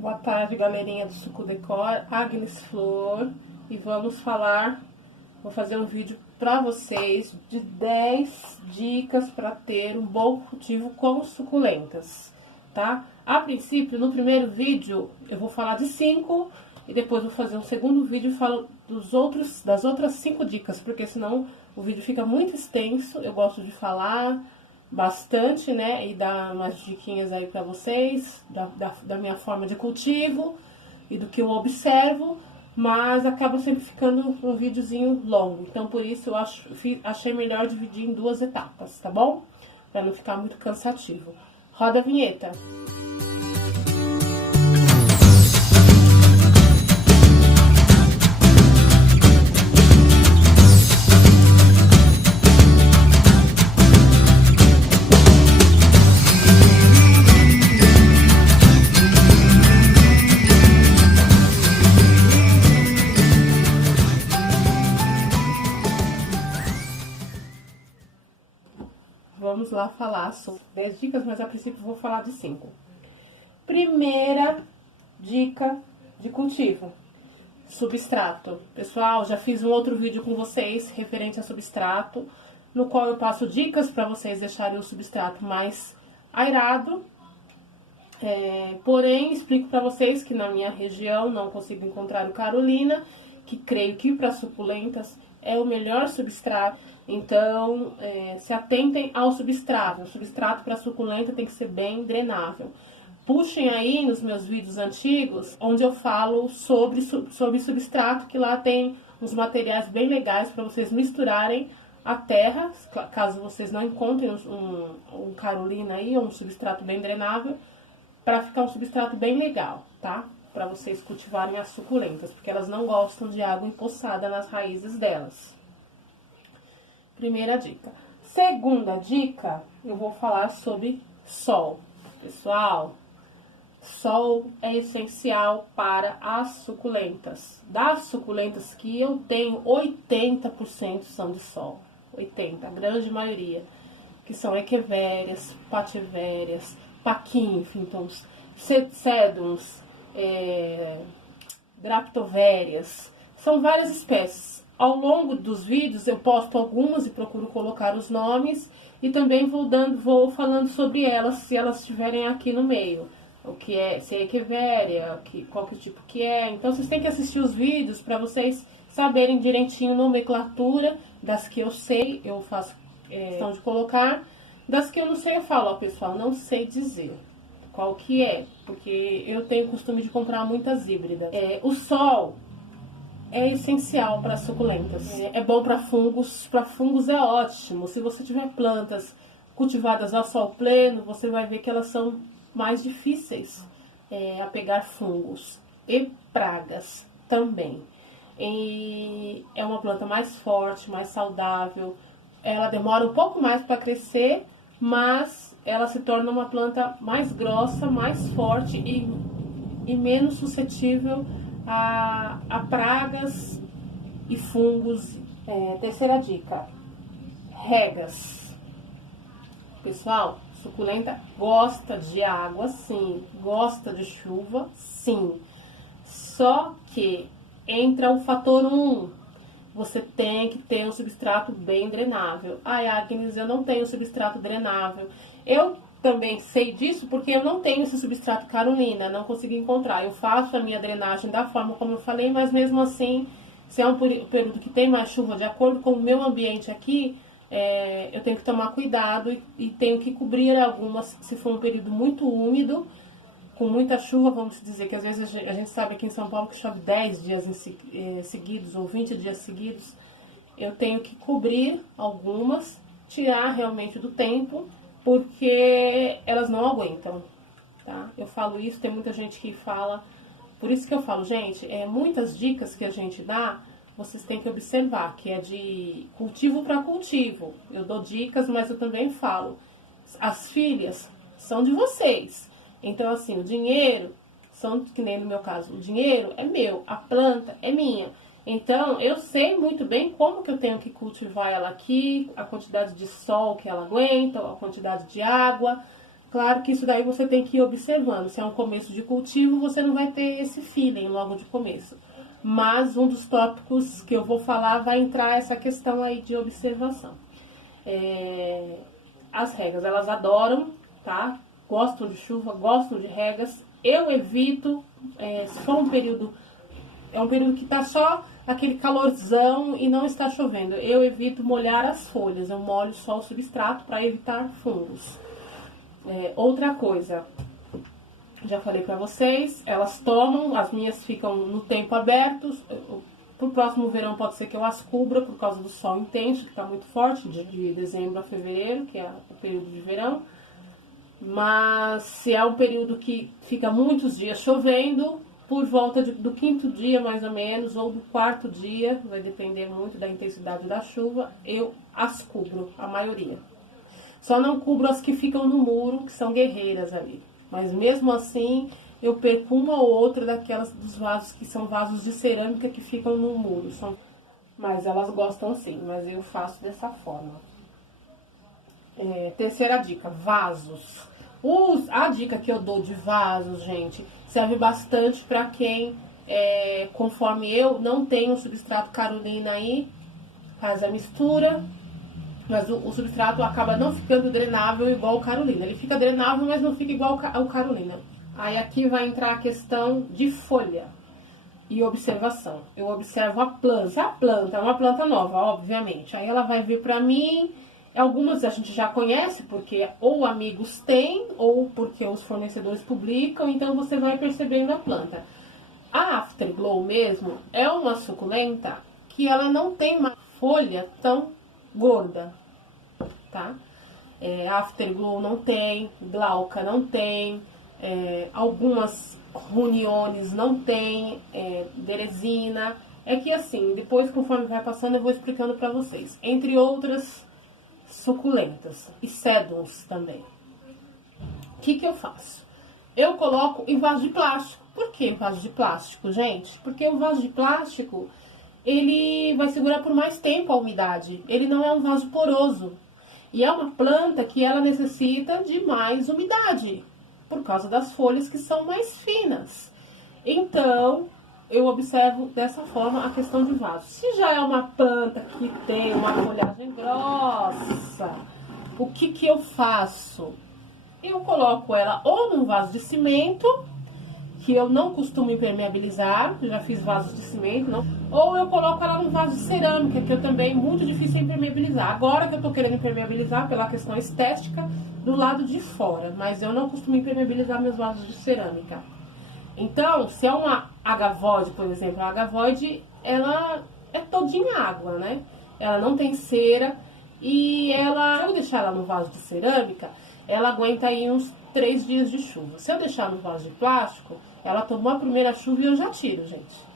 Boa tarde, galerinha do Suco Decor, Agnes Flor, e vou fazer um vídeo para vocês de 10 dicas para ter um bom cultivo com suculentas, tá? A princípio, no primeiro vídeo, eu vou falar de 5 e depois vou fazer um segundo vídeo e falo das outras 5 dicas, porque senão o vídeo fica muito extenso. Eu gosto de falar bastante, né, e dar umas diquinhas aí pra vocês, da minha forma de cultivo e do que eu observo, mas acaba sempre ficando um videozinho longo, então por isso eu achei melhor dividir em 2 etapas, tá bom? Pra não ficar muito cansativo. Roda a vinheta! Vamos lá falar sobre 10 dicas, mas a princípio vou falar de 5. Primeira dica de cultivo: substrato. Pessoal, já fiz um outro vídeo com vocês referente a substrato, no qual eu passo dicas para vocês deixarem o substrato mais airado. Porém, explico para vocês que na minha região não consigo encontrar o Carolina, que creio que para suculentas é o melhor substrato. Então, se atentem ao substrato. O substrato para suculenta tem que ser bem drenável. Puxem aí nos meus vídeos antigos, onde eu falo sobre substrato, que lá tem uns materiais bem legais para vocês misturarem a terra, caso vocês não encontrem um Carolina aí, ou um substrato bem drenável, para ficar um substrato bem legal, tá? Para vocês cultivarem as suculentas, porque elas não gostam de água empoçada nas raízes delas. Primeira dica. Segunda dica, eu vou falar sobre sol. Pessoal, sol é essencial para as suculentas. Das suculentas que eu tenho, 80% são de sol. 80%, a grande maioria. Que são equevérias, pativérias, paquíntons, sedums, graptovérias. São várias espécies. Ao longo dos vídeos eu posto algumas e procuro colocar os nomes e também vou falando sobre elas, se elas estiverem aqui no meio. O que é, se é equevéria, qual que tipo que é. Então vocês têm que assistir os vídeos para vocês saberem direitinho a nomenclatura. Das que eu sei, eu faço questão de colocar. Das que eu não sei, eu falo, ó, pessoal, não sei dizer qual que é, porque eu tenho o costume de comprar muitas híbridas. O sol é essencial para suculentas. É bom para fungos é ótimo. Se você tiver plantas cultivadas ao sol pleno, você vai ver que elas são mais difíceis a pegar fungos e pragas também. E é uma planta mais forte, mais saudável. Ela demora um pouco mais para crescer, mas ela se torna uma planta mais grossa, mais forte e menos suscetível a pragas e fungos. Terceira dica: regas. Pessoal, suculenta gosta de água, sim. Gosta de chuva, sim. Só que entra o fator 1. Você tem que ter um substrato bem drenável. Ai, Agnes, eu não tenho substrato drenável. Eu também sei disso porque eu não tenho esse substrato Carolina, não consegui encontrar. Eu faço a minha drenagem da forma como eu falei, mas mesmo assim, se é um período que tem mais chuva, de acordo com o meu ambiente aqui, eu tenho que tomar cuidado e tenho que cobrir algumas, se for um período muito úmido, com muita chuva, vamos dizer, que às vezes a gente sabe aqui em São Paulo que chove 10 dias seguidos ou 20 dias seguidos. Eu tenho que cobrir algumas, tirar realmente do tempo, porque elas não aguentam, tá? Eu falo isso, tem muita gente que fala, por isso que eu falo, gente, muitas dicas que a gente dá, vocês têm que observar, que é de cultivo para cultivo. Eu dou dicas, mas eu também falo, as filhas são de vocês. Então, assim, o dinheiro, que nem no meu caso, o dinheiro é meu, a planta é minha. Então, eu sei muito bem como que eu tenho que cultivar ela aqui, a quantidade de sol que ela aguenta, a quantidade de água. Claro que isso daí você tem que ir observando. Se é um começo de cultivo, você não vai ter esse feeling logo de começo. Mas um dos tópicos que eu vou falar vai entrar essa questão aí de observação. As regas, elas adoram, tá? Gostam de chuva, gostam de regas. Eu evito, se for um período que tá só aquele calorzão e não está chovendo, eu evito molhar as folhas, eu molho só o substrato para evitar fungos. Outra coisa, já falei pra vocês, elas tomam, as minhas ficam no tempo aberto. Pro próximo verão pode ser que eu as cubra por causa do sol intenso, que tá muito forte, de dezembro a fevereiro, que é o período de verão. Mas se é um período que fica muitos dias chovendo, por volta do quinto dia mais ou menos, ou do quarto dia, vai depender muito da intensidade da chuva, eu as cubro, a maioria. Só não cubro as que ficam no muro, que são guerreiras ali. Mas mesmo assim, eu perco uma ou outra daquelas dos vasos que são vasos de cerâmica que ficam no muro. Mas elas gostam sim, mas eu faço dessa forma. Terceira dica, vasos. A dica que eu dou de vasos, gente, serve bastante para quem, conforme eu, não tem um substrato carolina aí, faz a mistura. Mas o substrato acaba não ficando drenável igual o carolina. Ele fica drenável, mas não fica igual ao carolina. Aí aqui vai entrar a questão de folha e observação. Eu observo a planta. Se a planta é uma planta nova, obviamente, aí ela vai vir pra mim. Algumas a gente já conhece, porque ou amigos têm, ou porque os fornecedores publicam, então você vai percebendo a planta. A Afterglow mesmo é uma suculenta que ela não tem uma folha tão gorda, tá? A Afterglow não tem, Glauca não tem, algumas Runiones não tem, Derezina. É que assim, depois conforme vai passando eu vou explicando pra vocês. Entre outras suculentas e sedums também. O que eu faço? Eu coloco em vaso de plástico. Por que vaso de plástico, gente? Porque o vaso de plástico, ele vai segurar por mais tempo a umidade. Ele não é um vaso poroso. E é uma planta que ela necessita de mais umidade, por causa das folhas que são mais finas. Então, eu observo dessa forma a questão de vaso. Se já é uma planta que tem uma folhagem grossa, o que eu faço? Eu coloco ela ou num vaso de cimento, que eu não costumo impermeabilizar, já fiz vasos de cimento, não. Ou eu coloco ela num vaso de cerâmica, que eu também, muito difícil impermeabilizar. Agora que eu tô querendo impermeabilizar pela questão estética, do lado de fora, mas eu não costumo impermeabilizar meus vasos de cerâmica. Então, se é uma agavoide, por exemplo, a agavoide, ela é todinha água, né? Ela não tem cera e se eu deixar ela no vaso de cerâmica, ela aguenta aí uns 3 dias de chuva. Se eu deixar no vaso de plástico, ela tomou a primeira chuva e eu já tiro, gente.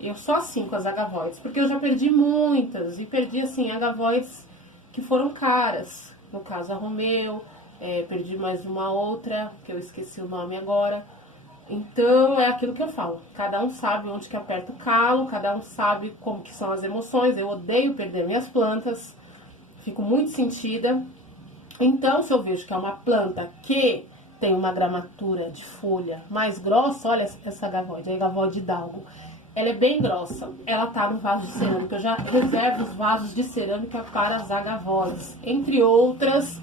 Eu só assim com as agavoides, porque eu já perdi muitas, e perdi, assim, agavoides que foram caras. No caso, a Romeu, perdi mais uma outra, que eu esqueci o nome agora. Então, é aquilo que eu falo. Cada um sabe onde que aperta o calo, cada um sabe como que são as emoções. Eu odeio perder minhas plantas, fico muito sentida. Então, se eu vejo que é uma planta que tem uma gramatura de folha mais grossa, olha essa agavoide, a agavoide Hidalgo. Ela é bem grossa, ela tá no vaso de cerâmica. Eu já reservo os vasos de cerâmica para as agavoides, entre outras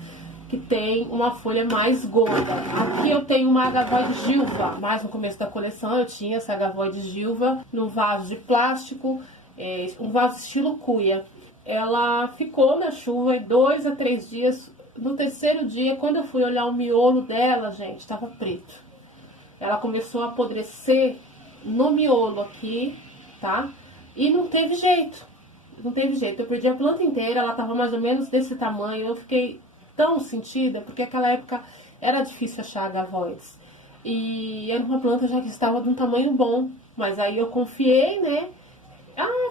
que tem uma folha mais gorda. Aqui eu tenho uma agavoide Gilva, mais no começo da coleção eu tinha essa agavoide Gilva no vaso de plástico, um vaso estilo cuia. Ela ficou na chuva 2 a 3 dias. No terceiro dia, quando eu fui olhar o miolo dela, gente, estava preto. Ela começou a apodrecer no miolo aqui, tá? E não teve jeito. Não teve jeito. Eu perdi a planta inteira, ela tava mais ou menos desse tamanho. Eu fiquei tão sentida, porque naquela época era difícil achar agavoides. E era uma planta já que estava de um tamanho bom. Mas aí eu confiei, né?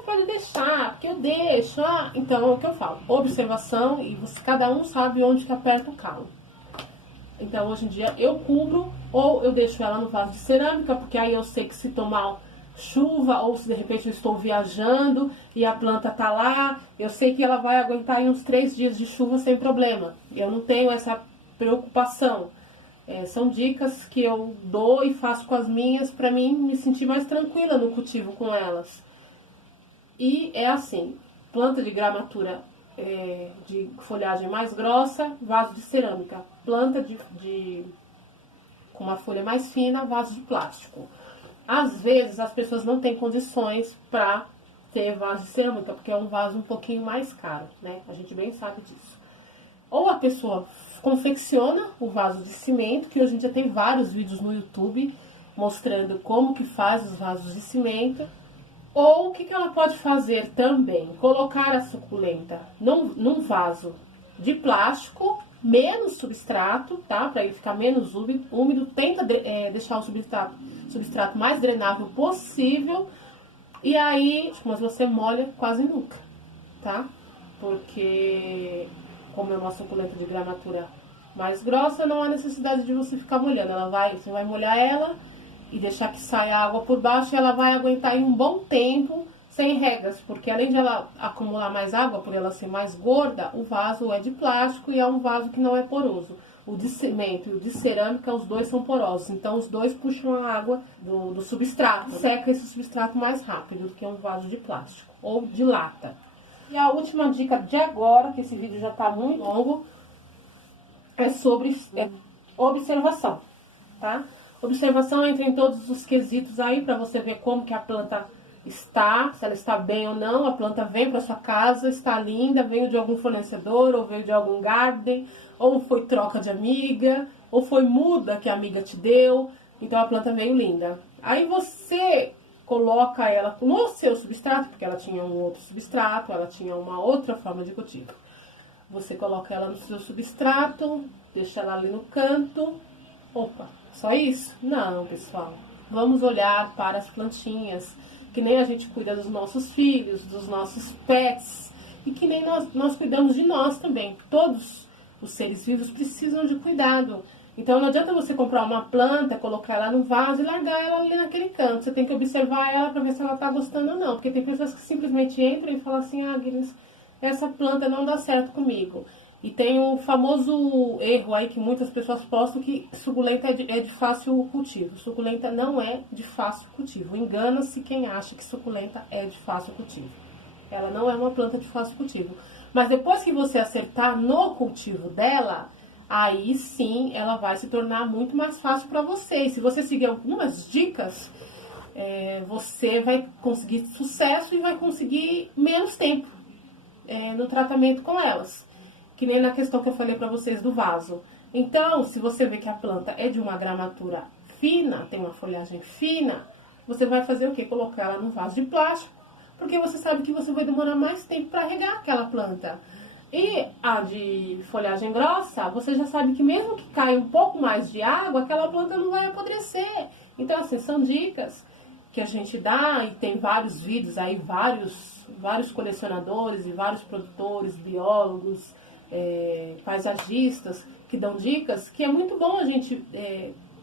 Pode deixar, porque eu deixo. Então, é o que eu falo. Observação, e cada um sabe onde que aperta o calo. Então, hoje em dia, eu cubro, ou eu deixo ela no vaso de cerâmica, porque aí eu sei que se tomar chuva, ou se de repente eu estou viajando e a planta tá lá, eu sei que ela vai aguentar aí uns 3 dias de chuva sem problema. Eu não tenho essa preocupação. São dicas que eu dou e faço com as minhas para mim me sentir mais tranquila no cultivo com elas. E é assim, planta de gramatura de folhagem mais grossa, vaso de cerâmica. Planta com uma folha mais fina, vaso de plástico. Às vezes as pessoas não têm condições para ter vaso de cerâmica, porque é um vaso um pouquinho mais caro, né? A gente bem sabe disso. Ou a pessoa confecciona o vaso de cimento, que hoje em dia tem vários vídeos no YouTube mostrando como que faz os vasos de cimento. Ou o que ela pode fazer também? Colocar a suculenta num vaso de plástico, menos substrato, tá? Para ele ficar menos úmido. Tenta deixar o substrato mais drenável possível. E aí, mas você molha quase nunca, tá? Porque como é uma suculenta de gramatura mais grossa, não há necessidade de você ficar molhando. Você vai molhar ela e deixar que saia água por baixo, e ela vai aguentar aí um bom tempo sem regas, porque além de ela acumular mais água, por ela ser mais gorda, o vaso é de plástico e é um vaso que não é poroso. O de cimento e o de cerâmica, os dois são porosos, então os dois puxam a água do substrato. Seca esse substrato mais rápido do que um vaso de plástico ou de lata. E a última dica de agora, que esse vídeo já está muito longo, é sobre observação, tá? Observação entra em todos os quesitos aí, para você ver como que a planta está, se ela está bem ou não. A planta vem para sua casa, está linda, veio de algum fornecedor, ou veio de algum garden, ou foi troca de amiga, ou foi muda que a amiga te deu, então a planta veio linda. Aí você coloca ela no seu substrato, porque ela tinha um outro substrato, ela tinha uma outra forma de cultivo. Você coloca ela no seu substrato, deixa ela ali no canto. Opa, só isso? Não, pessoal. Vamos olhar para as plantinhas, que nem a gente cuida dos nossos filhos, dos nossos pets, e que nem nós cuidamos de nós também. Todos os seres vivos precisam de cuidado. Então não adianta você comprar uma planta, colocar ela no vaso e largar ela ali naquele canto. Você tem que observar ela para ver se ela está gostando ou não. Porque tem pessoas que simplesmente entram e falam assim: ah, Guilherme, essa planta não dá certo comigo. E tem o famoso erro aí que muitas pessoas postam, que suculenta é de fácil cultivo. Suculenta não é de fácil cultivo. Engana-se quem acha que suculenta é de fácil cultivo. Ela não é uma planta de fácil cultivo. Mas depois que você acertar no cultivo dela, aí sim ela vai se tornar muito mais fácil para você. E se você seguir algumas dicas, você vai conseguir sucesso e vai conseguir menos tempo no tratamento com elas. Que nem na questão que eu falei para vocês do vaso. Então, se você vê que a planta é de uma gramatura fina, tem uma folhagem fina, você vai fazer o quê? Colocar ela num vaso de plástico, porque você sabe que você vai demorar mais tempo para regar aquela planta. E a de folhagem grossa, você já sabe que mesmo que caia um pouco mais de água, aquela planta não vai apodrecer. Então, assim, são dicas que a gente dá, e tem vários vídeos aí, vários colecionadores e vários produtores, biólogos, paisagistas, que dão dicas, que é muito bom a gente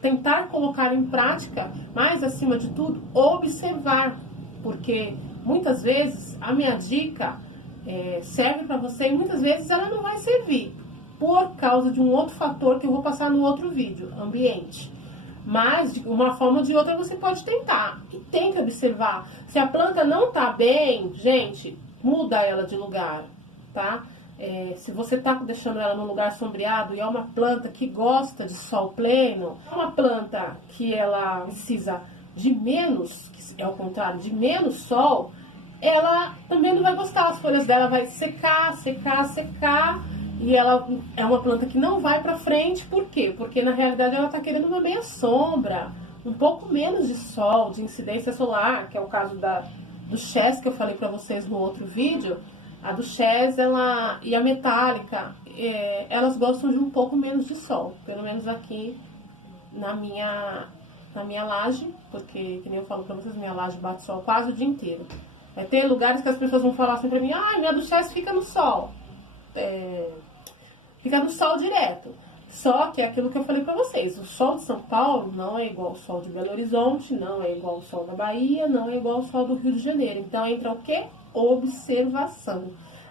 tentar colocar em prática, mas acima de tudo, observar, porque muitas vezes a minha dica serve para você e muitas vezes ela não vai servir, por causa de um outro fator que eu vou passar no outro vídeo, ambiente. Mas, de uma forma ou de outra, você pode tentar. E tem que observar. Se a planta não tá bem, gente, muda ela de lugar, tá? Se você tá deixando ela num lugar sombreado e é uma planta que gosta de sol pleno, é uma planta que ela precisa de menos, que é o contrário, de menos sol, ela também não vai gostar. As folhas dela vai secar, secar, secar. E ela é uma planta que não vai pra frente. Por quê? Porque na realidade ela tá querendo uma meia sombra, um pouco menos de sol, de incidência solar, que é o caso do Chess que eu falei pra vocês no outro vídeo. A do Chess e a metálica, elas gostam de um pouco menos de sol, pelo menos aqui na minha laje, porque, que nem eu falo pra vocês, minha laje bate sol quase o dia inteiro. Vai ter lugares que as pessoas vão falar assim pra mim: ah, minha do Chess fica no sol. Fica no sol direto. Só que é aquilo que eu falei pra vocês, o sol de São Paulo não é igual ao sol de Belo Horizonte, não é igual ao sol da Bahia, não é igual ao sol do Rio de Janeiro. Então entra o quê? Observação.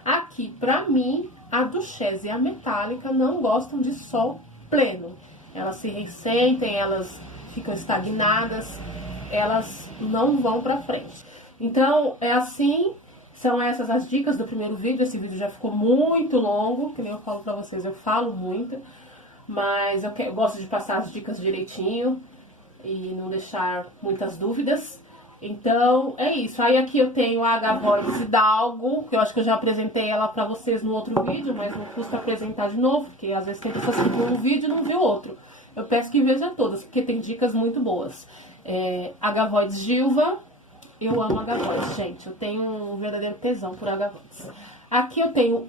Aqui, pra mim, a do Chess e a metálica não gostam de sol pleno. Elas se ressentem, elas ficam estagnadas, elas não vão pra frente. Então, é assim, são essas as dicas do primeiro vídeo. Esse vídeo já ficou muito longo, que nem eu falo pra vocês, eu falo muito, mas eu gosto de passar as dicas direitinho e não deixar muitas dúvidas. Então, é isso. Aí aqui eu tenho a Gavoides Hidalgo, que eu acho que eu já apresentei ela pra vocês no outro vídeo, mas não custa apresentar de novo, porque às vezes tem pessoas que viram um vídeo e não viu outro. Eu peço que veja todas, porque tem dicas muito boas. A Gavoides Gilva, eu amo a Gavoides, gente. Eu tenho um verdadeiro tesão por a Gavoides. Aqui eu tenho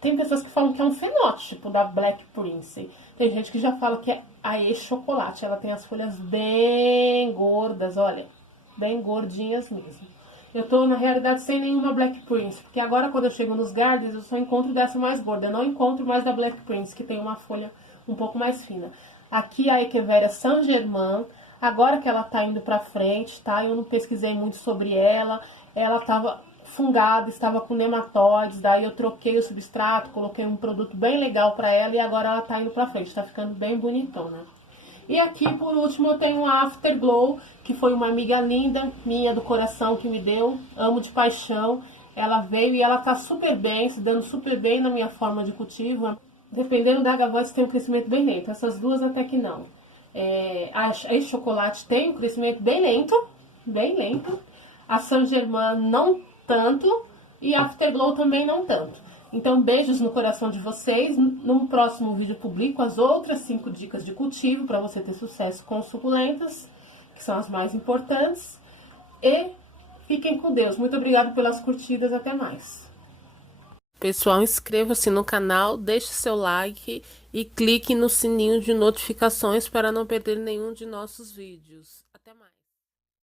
tem pessoas que falam que é um fenótipo da Black Prince. Tem gente que já fala que é a E-Chocolate. Ela tem as folhas bem gordas, olha. Bem gordinhas mesmo. Eu tô, na realidade, sem nenhuma Black Prince, porque agora quando eu chego nos Gardens, eu só encontro dessa mais gorda. Eu não encontro mais da Black Prince, que tem uma folha um pouco mais fina. Aqui a Echeveria Saint Germain, agora que ela tá indo pra frente, tá? Eu não pesquisei muito sobre ela. Ela tava fungada, estava com nematóides, daí eu troquei o substrato, coloquei um produto bem legal pra ela e agora ela tá indo pra frente, tá ficando bem bonitona. E aqui, por último, eu tenho a Afterglow, que foi uma amiga linda, minha do coração, que me deu. Amo de paixão. Ela veio e ela tá super bem, se dando super bem na minha forma de cultivo. Dependendo da Gavoides, tem um crescimento bem lento. Essas duas até que não. A Chocolate tem um crescimento bem lento, bem lento. A Saint Germain não tanto e a Afterglow também não tanto. Então, beijos no coração de vocês. No próximo vídeo eu publico as outras 5 dicas de cultivo para você ter sucesso com suculentas, que são as mais importantes. E fiquem com Deus. Muito obrigada pelas curtidas. Até mais. Pessoal, inscreva-se no canal, deixe seu like e clique no sininho de notificações para não perder nenhum de nossos vídeos. Até mais.